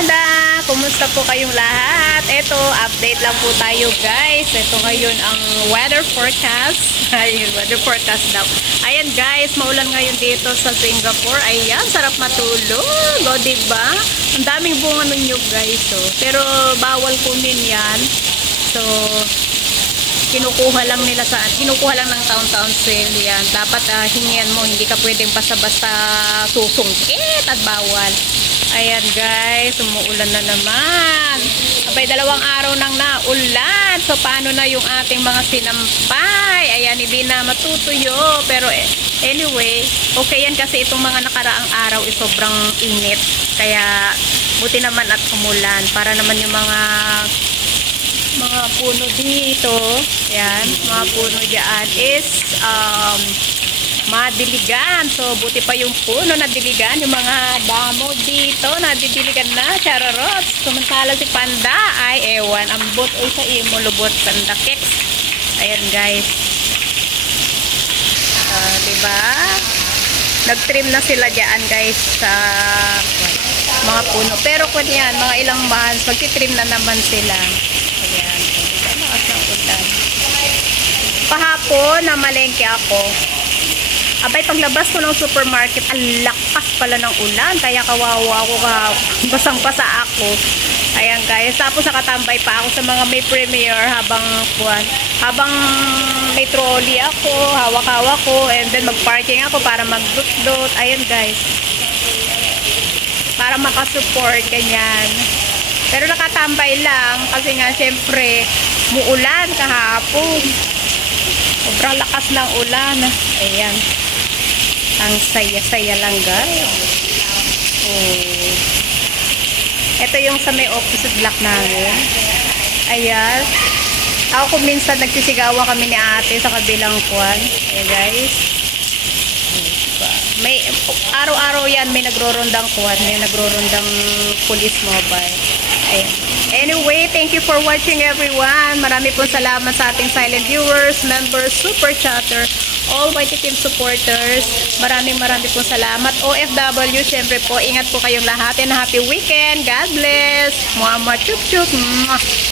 umaga! Kumusta po kayong lahat? Ito, update lang po tayo guys. Ito ngayon ang weather forecast. Ayun, weather forecast daw. Ayan guys, maulan ngayon dito sa Singapore. Ayan, sarap matulog. O, diba? Ang daming bunga ninyo guys. Oh. Pero bawal kunin yan. So, kinukuha lang ng taon-taon sale yan. Dapat hingian mo, hindi ka pwedeng basta-basta susungkit at bawal. Ayan guys, umuulan na naman. Abay, 2 araw nang naulan. So, paano na yung ating mga sinampay? Ayan, hindi na matutuyo. Pero anyway, okay yan kasi itong mga nakaraang araw is sobrang init. Kaya, buti naman at umulan. Para naman yung mga puno dito, yan, mga puno dyan is madiligan. So, buti pa yung puno na diligan. Yung mga damo dito, nadidiligan na. Chararot. Samantala si Panda ay ewan. Ambot o sa imo, lubot, Panda keks. Ayan guys. Diba? Nag-trim na sila dyan guys sa mga puno. Pero kung yan, mga ilang months, magti-trim na naman sila. Ayan. Lakas ng ulan. Pahapon, namalengke ako. Abay, paglabas ko ng supermarket, ang lakas pala ng ulan. Kaya kawawa ako, basang-basa ako. Ayan guys. Tapos nakatambay pa ako sa mga may premiere habang may trolley ako, hawak-hawak ko, and then mag-parking ako para mag-dot-dot. Ayan guys. Para makasupport, ganyan. Pero nakatambay lang kasi nga syempre muulan kahapon. Sobrang lakas ng ulan. Ayan. Ang saya-saya lang guys. Oh. Ito yung sa may opposite block namin. Ayan. Ako minsan nagsisigawan kami ni ate sa kabilang kwan. Ayan guys. May araw-araw yan may nagrorondang kwan. May nagrorondang police mobile. Ayan. Anyway, thank you for watching everyone. Marami po salamat sa ating silent viewers, members, super chatter, all YT team supporters. Maraming po salamat. OFW, syempre po, ingat po kayong lahat and happy weekend. God bless. Muah, muah, chup, chup. Muah.